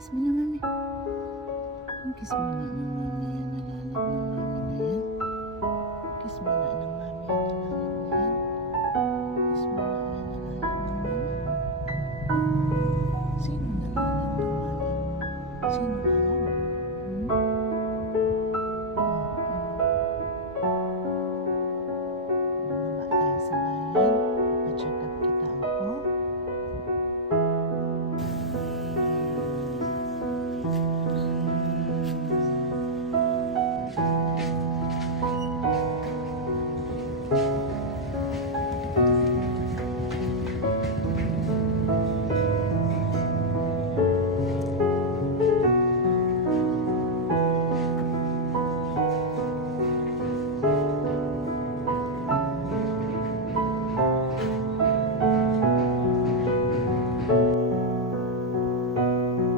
Kiss mo na, mami. Kiss mo na ng mami yan. Nalalab ng mami na yan. Kiss mo na ng mami yan. Nalalab na yan. Kiss mo na yan. Nalalab ng mami. Sino nalalab ng mami? Sino nalalab?